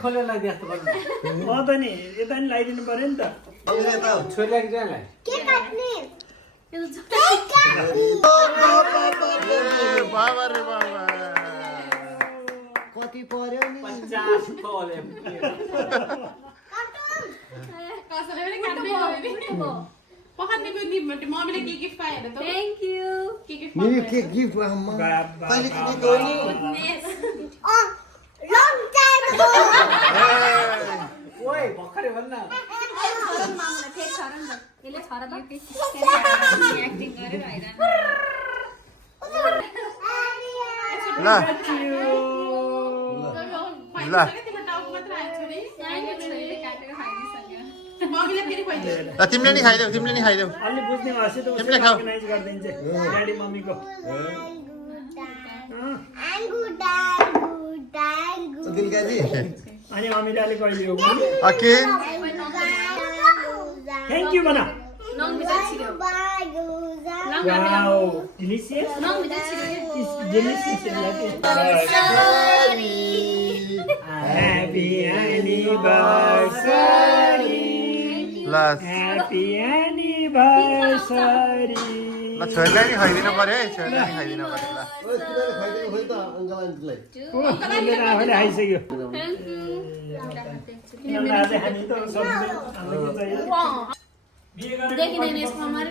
खोलेर लगाइदिए जस्तो गर्नु म त नि यता नि लगाइदिनु पर्यो नि त छोरीलाई जालाई के काट्ने बाबा रे बाबा कति पर्यो नि 50 तले कसले पनि काट्दै हो बेबी पखात्ने पनि मम्मीले के गिफ्ट पाए त थ्यांक यू के गिफ्ट पाए नि के गिफ्ट म कहिले किने दोनी long time ago ओइ भर्खरै भन्न मामालाई फेरि छ र नि त यसले छ र त एक्टिङ गरेर हैन ल तिमीले नि खाइदेऊ अलि बुझ्ने भएपछि त उसले अर्गनाइज गरिदिन्छ ड्याडी मम्मीको दिलकाजी अनि मम्मीले अलि कहिले हो ओके थ्यांक यू भन नङ बिचा छिर्यो वाओ डिलिशियस नङ बिचा छिर्यो इट्स डिलिशियस हैप्पी एनिभर्सरी ल हैप्पी एनिभर्सरी ल छोरीलाई नि खाइदिनु पर्यो है छोरीलाई नि खाइदिनु पर्यो ल ओइ तिमीले खाइदिनु खोइ त अङ्कल आन्टीलाई उसले आफैले आइसक्यो थ्यांक यू आज हामी त सबै हाम्रो के चाहियो देखिँदैन यसमा मारे